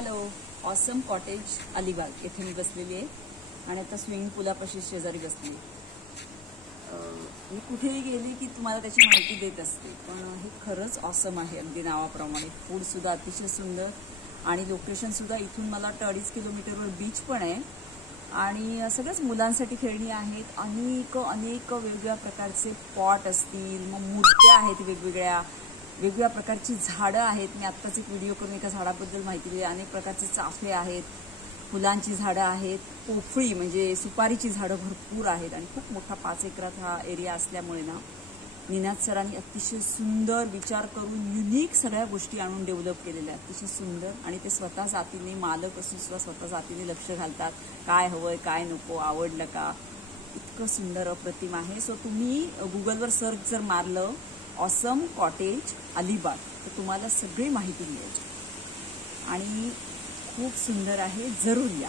Hello, awesome cottage Alibag येथे मी बसलेली आहे आणि आता स्विमिंग पूलापाशी शेजारी बसली. मी कुठेही गेली की तुम्हाला त्याची माहिती देत असते, पण हे खरंच ऑसम आहे. अगदी नावाप्रमाणे फूडसुद्धा अतिशय सुंदर आणि लोकेशनसुद्धा इथून मला वाटतं 2.5 किलोमीटरवर बीच पण आहे आणि सगळ्याच मुलांसाठी खेळणी आहेत. अनेक वेगवेगळ्या प्रकारचे पॉट असतील, मग मूर्त्या आहेत, वेगवेगळ्या प्रकारची झाडं आहेत. मी आत्ताच एक व्हिडिओ करून एका झाडाबद्दल माहिती दिली. अनेक प्रकारचे चाफे आहेत, फुलांची झाडं आहेत, पोफळी म्हणजे सुपारीची झाडं भरपूर आहेत आणि खूप मोठा 5 एकरात हा एरिया असल्यामुळे ना निनाद सरांनी अतिशय सुंदर विचार करून युनिक सगळ्या गोष्टी आणून डेव्हलप केलेल्या, अतिशय सुंदर. आणि ते स्वतः जातीने मालक असून सुद्धा स्वतः जातीने लक्ष घालतात, काय हवंय काय नको, आवडलं का, इतकं सुंदर अप्रतिम आहे. सो तुम्ही गुगलवर सर्च जर मारलं ऑसम कॉटेज अलिबाग तर तुम्हाला सगळी माहिती मिळेल आणि खूप सुंदर आहे. जरूर या.